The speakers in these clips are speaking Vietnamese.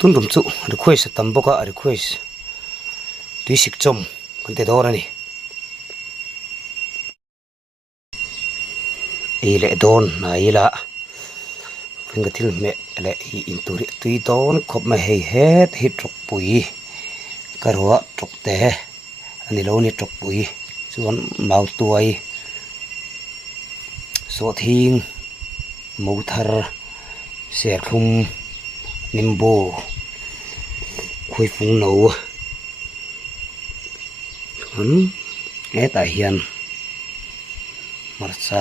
tun rum chu request tam boka request tuisik chom kan te dor ani ile don na ila fingatil me le hi inturi tui don khop ma hei het hi trok pui karwa trok te ani lo ni trok pui chuan mau tuai so thing mo thar ser khum nimbo khui phung no ta hian marcha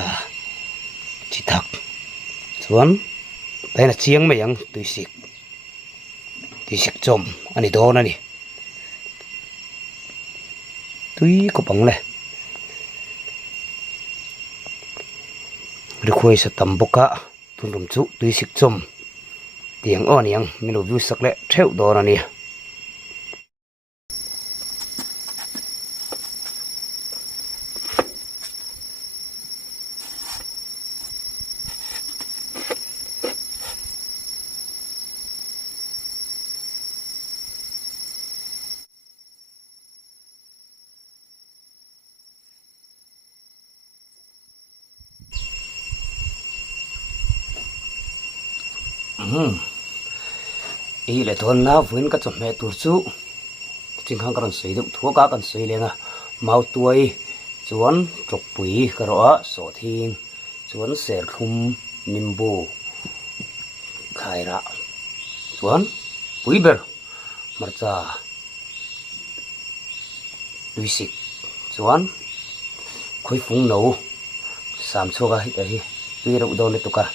chi thak chuan taina chiang mai ang tuisik chom ani don ani tui ko pang le rikhoi sa tamboka tunrum chu tuisik chom tiang on yang minu view sakle theu don ani ile thon na vuin ka chom me tur chu ching khang karon sei dum thua ka kan sei lenga mau tuai chuan trok pui karoa so thing chuan ser khum nimbu khaira chuan pui ber marcha luisik chuan khui phung no sam choga hi hi tui ro don le tuka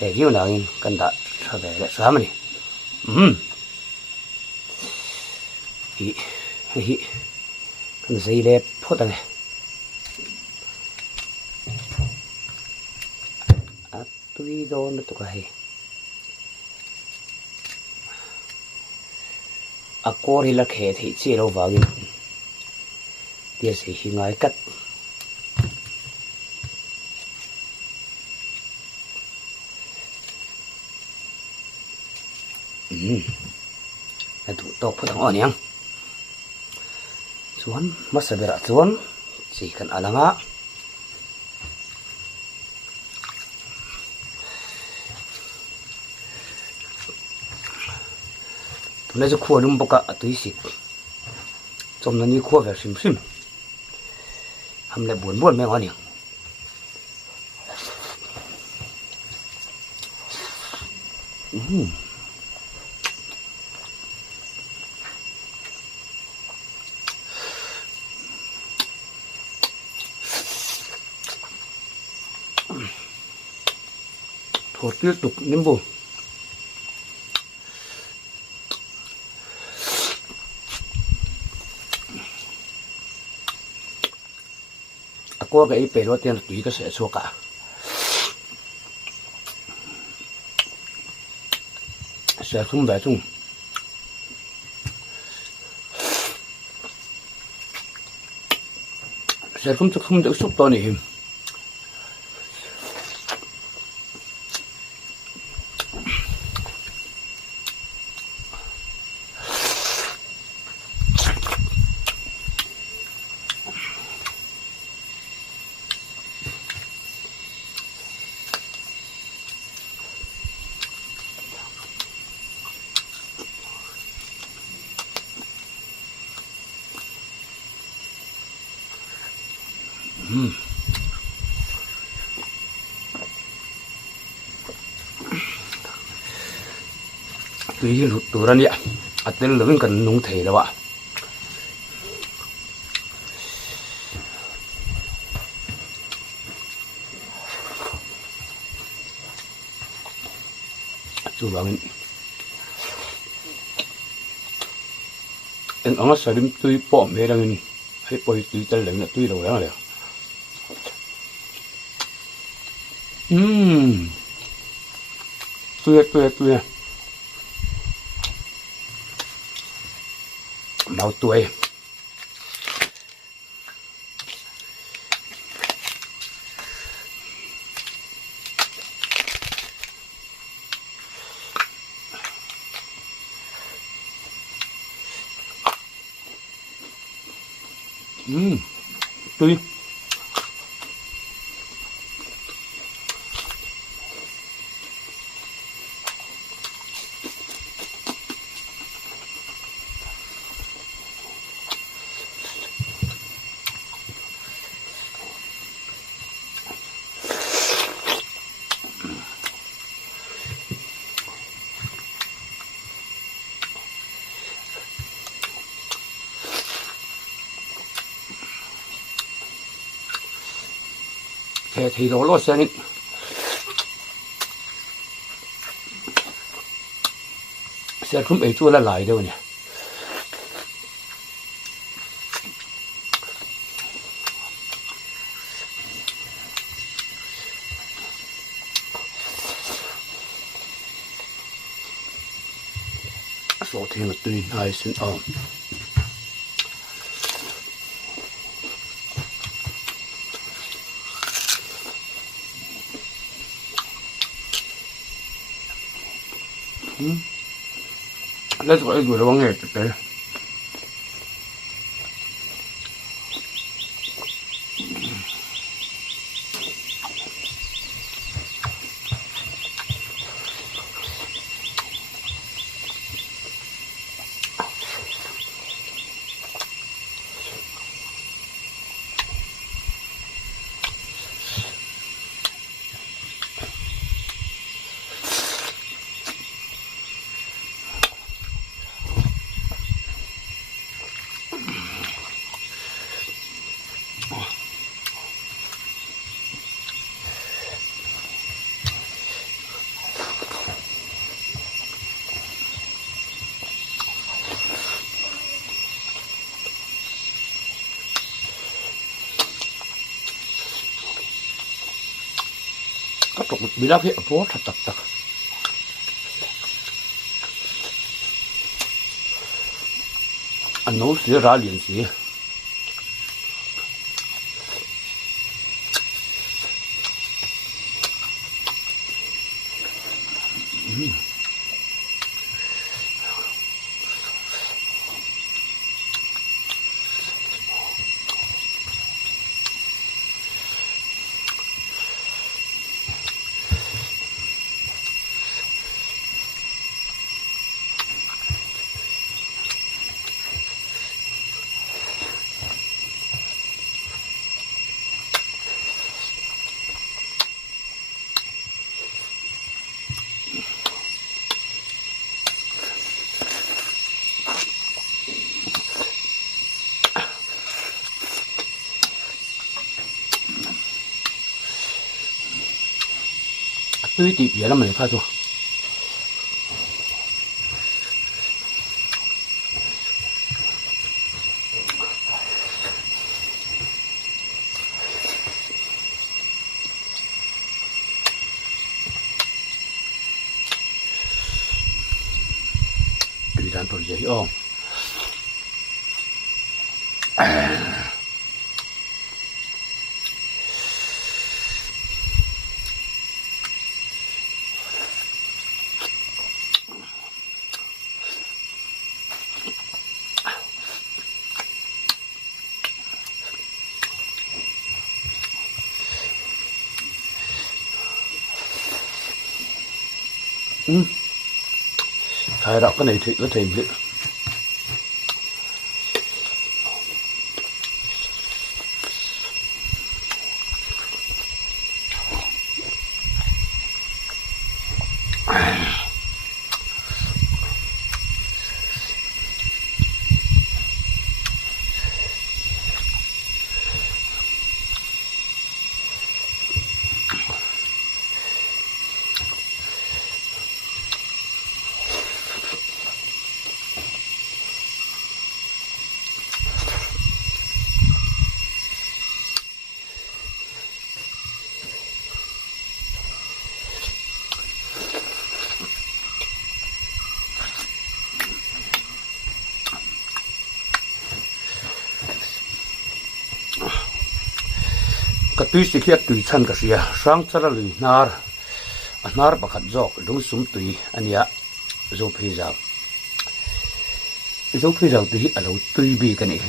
để view nào in cần đã trở về lại xóa mà nè hi cần dây đẹp phốt này tuy đó nó tụi cái cô thì là khé thì chia đâu vào cái tiền sĩ khi nói cắt tụ to phút thằng nhang chuan masabera chuan chỉ cần alanga tụi này cho khua đúng bốc cả túi xịt trong nó như khua về sim sim hầm lại buồn buồn mấy ngon nhỉ thổi tiếp tục nimbu cô cái bể lúa tiền là tùy cái sẽ xua cả sẽ không về chung sẽ không được xúc to này tùy lụt tù ra nhẹ tên lớn cần nung thể đâu ạ chú bảo anh ông sẽ đem tùy bỏ mẹ đang hay bồi tùy tên lớn là tùy đầu đó rồi tùy mau tuổi tươi thì đó lo xem sẽ không ấy chua là lại đâu nhỉ số thiên là tùy hai xin let's go đuổi vào nghề thực tế các trục bị lắc hiện phố thật tật anh nấu xía ra liền xía tươi tịt dễ lắm mình pha cho tùy đàn tuổi giấy thay đọc cái này thì có thể dễ cái túi xì khét túi chăn cái gì sáng cho ra lười nar bạc hạt giọt đúng súng túi anh ya dâu phi rau túi ở đâu túi bì cái này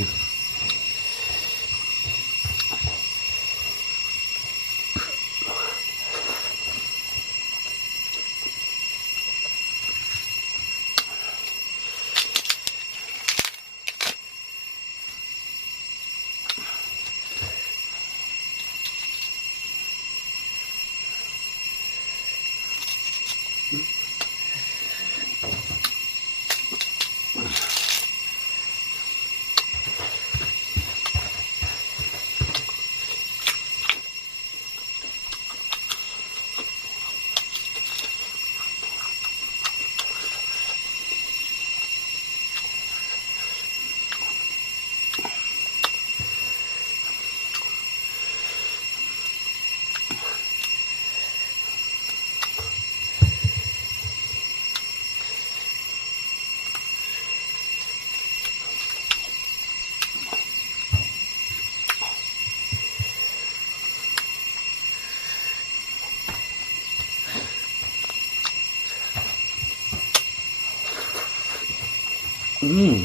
อืม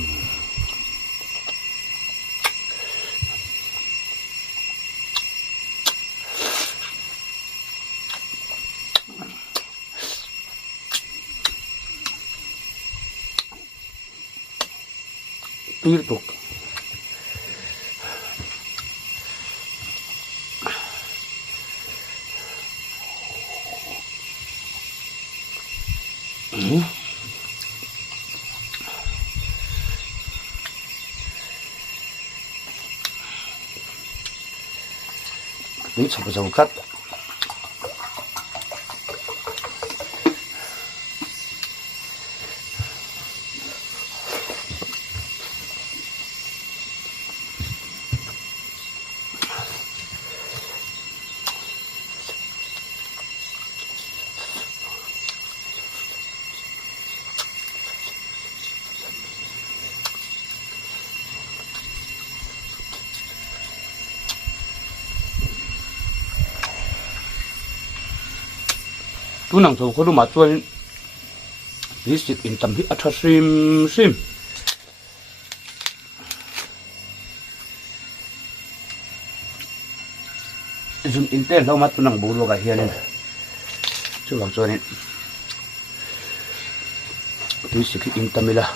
ตีตุกนี่ชอบชอบคัดtu nang thong khodu ma chuan bisik in tam hi atha sim sim zum intel lo ma tu nang bu lo ga hianin chu lang chuan in bisik in tamila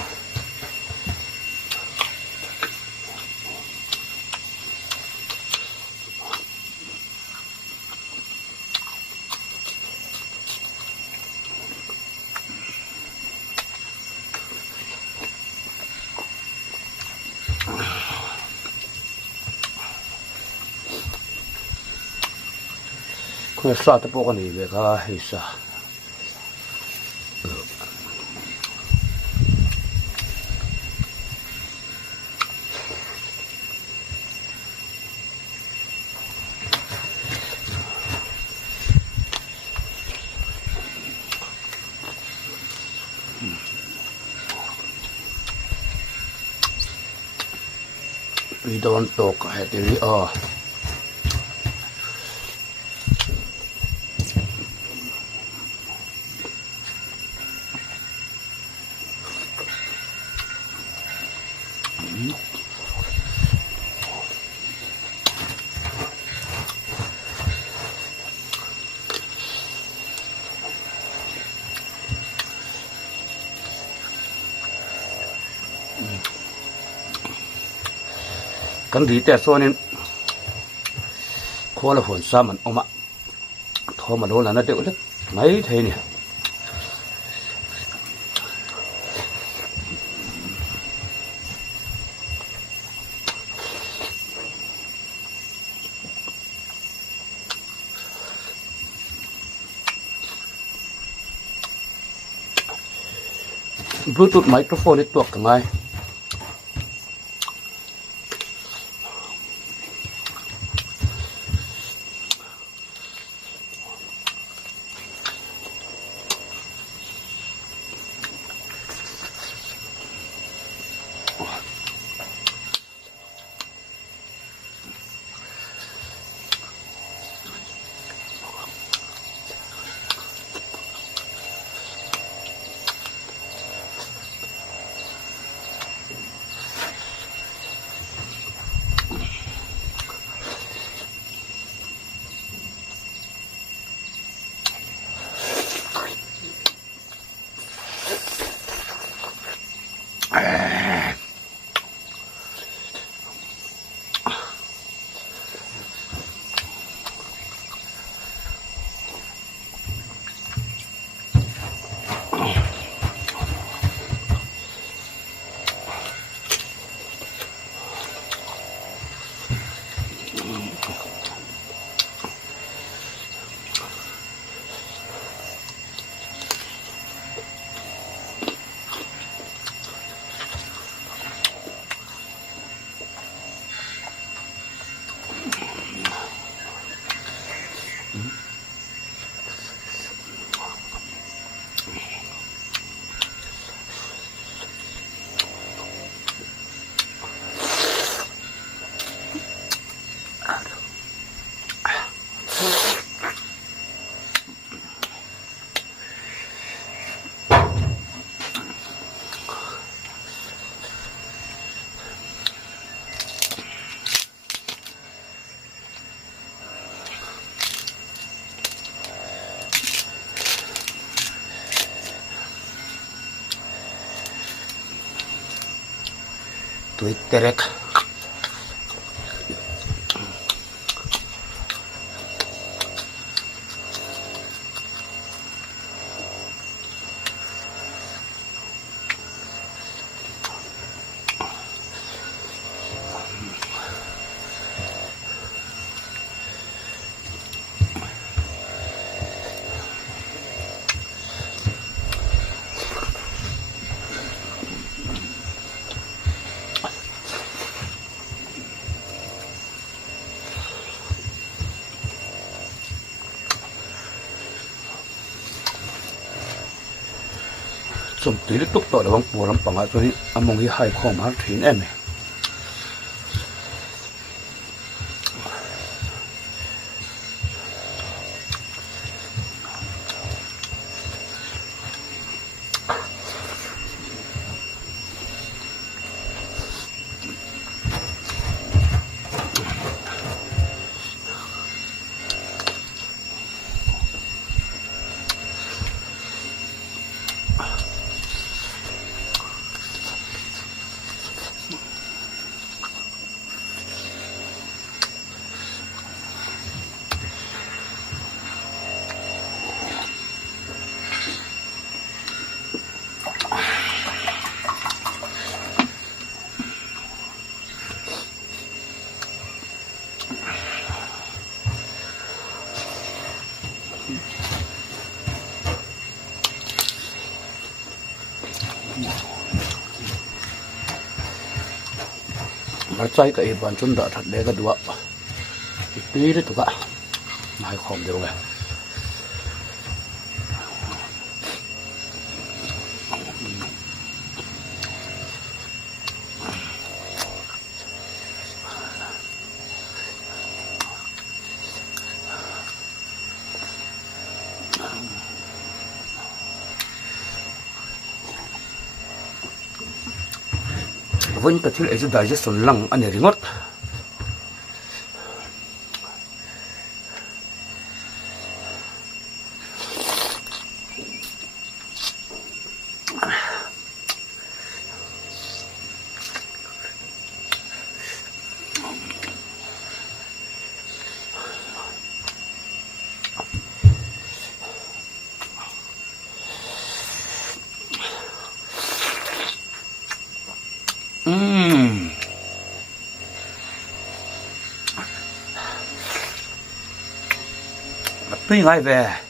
คุณสาดตะโปกันนี่เบค่ะฮิสาวีโดนตกให้ตีนี้อ๋อกันดีแต่ส่วนนี้ขั้วละหัวซ้ำมันออกมาโทรมาโดนแล้วนะเดี๋ยวเล็กไม่เทเนี่ยบลูทูธไมโครโฟนในตัวกันไง tuổi terek some tuổi lúc tụt là băng bùa lắm bằng cho đi among hi hai khom har thin em mà trái cái bàn chân đã thật đấy cái đũa tí đấy tụi cả hai khom đều rồi vẫn cái thứ ấy rất đại rất sồn lăng anh ấy ngót tuy ngay về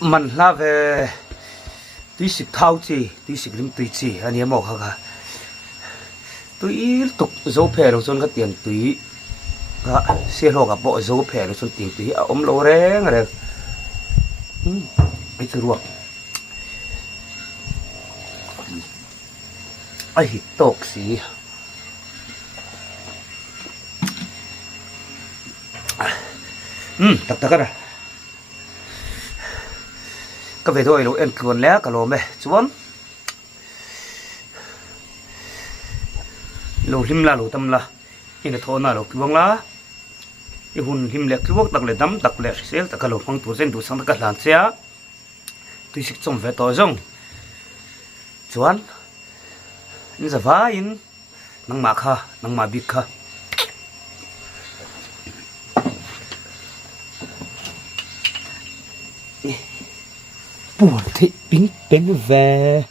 mình là về tuy xịt thao chi tuy xịt lim tuy chi anh em bảo hả tuy tục dấu phèo rồi xong cái tiền tuy xe lô gặp bộ dấu phèo rồi xong tiền tuy ôm lô ré ngay đây ấy thưa ruột ấy tộc gì ตักกันนะก็ไปด้วยลูกเอ็นกวนแล้วก็ลมไปชวนลูกหิมละลูกตำละอินทอนน่ะลูกวงละอีหุ่นหิมเล็กลูกตักเล็ดดำตักเล็ดเซลตักลูกฟังตัวเส้นตัวสังตักหลานเสียตุสิกจงเวทตัวจงชวนนี่จะว่าอินนังมาค่ะนังมาบิกค่ะปวดที่ปิ๊งเป็นแว